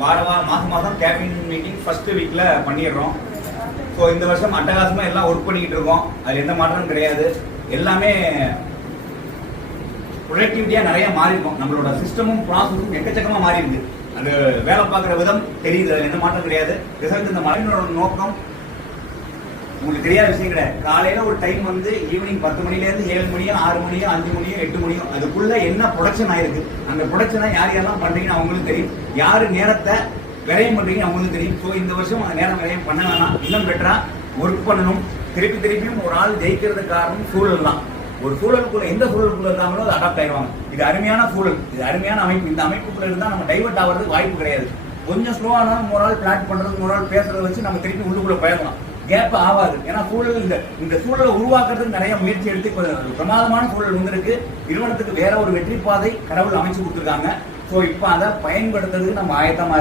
மாதம் cabin meeting first வீக்ல பண்ணிடுறோம். ஸோ இந்த வருஷம் அட்டகாசமா எல்லாம் ஒர்க் பண்ணிக்கிட்டு இருக்கோம். அது எந்த மாற்றமும் கிடையாது. எல்லாமே ப்ரொடக்டிவிட்டியா நிறைய மாறி இருக்கும். நம்மளோட சிஸ்டமும் ப்ராசஸும் எக்கச்சக்கமா மாறி இருக்கு. அது வேலை பார்க்குற விதம் தெரியுது. அது எந்த மாற்றம் கிடையாது. ரிசல்ட் இந்த மழையினோட நோக்கம் உங்களுக்கு தெரியாத விஷயம் கிடையாது. காலையில ஒரு டைம் வந்து ஈவினிங் 10 மணிலேருந்து 7 மணியோ 6 மணியோ 5 மணியோ 8 மணியோ அதுக்குள்ள என்ன ப்ரொடக்ஷன் ஆயிருக்கு, அந்த ப்ரொடக்ஷனை யார் யாரெல்லாம் பண்றீங்கன்னு அவங்களுக்கு தெரியும். யாரு நேரத்தை விரயம் பண்றீங்கன்னு அவங்களுக்கு தெரியும். ஸோ இந்த வருஷம் நேரம் விரயம் பண்ண வேணாம், இன்னும் பெட்டரா ஒர்க் பண்ணணும். திருப்பியும் ஒரு ஆள் ஜெயிக்கிறதுக்கு காரணம் சூழல் தான். ஒரு சூழலுக்குள்ள எந்த சூழலுக்குள்ள இருந்தாங்களோ அது அடாப்ட் ஆயிடுவாங்க. இது அருமையான சூழல், இது அருமையான அமைப்பு. இந்த அமைப்புக்குள்ள இருந்தா நம்ம டைவர்ட் ஆகிறதுக்கு வாய்ப்பு கிடையாது. கொஞ்சம் ஸ்லோவானாலும் ஒரு ஆள் பிளாட் பண்றது, ஒரு ஆள் பேசுறதை வச்சு நம்ம திருப்பி உள்ளுக்குள்ள போயிடலாம். கேப் ஆகாது. ஏன்னா சூழல் இந்த சூழலை உருவாக்குறதுக்கு நிறைய முயற்சி எடுத்து பிரமாதமான சூழல் வந்திருக்கு. நிறுவனத்துக்கு வேற ஒரு வெற்றி பாதை கடவுள் அமைச்சு கொடுத்துருக்காங்க. ஸோ இப்போ அதை பயன்படுத்துறதுக்கு நம்ம ஆயத்தமா இருக்கு.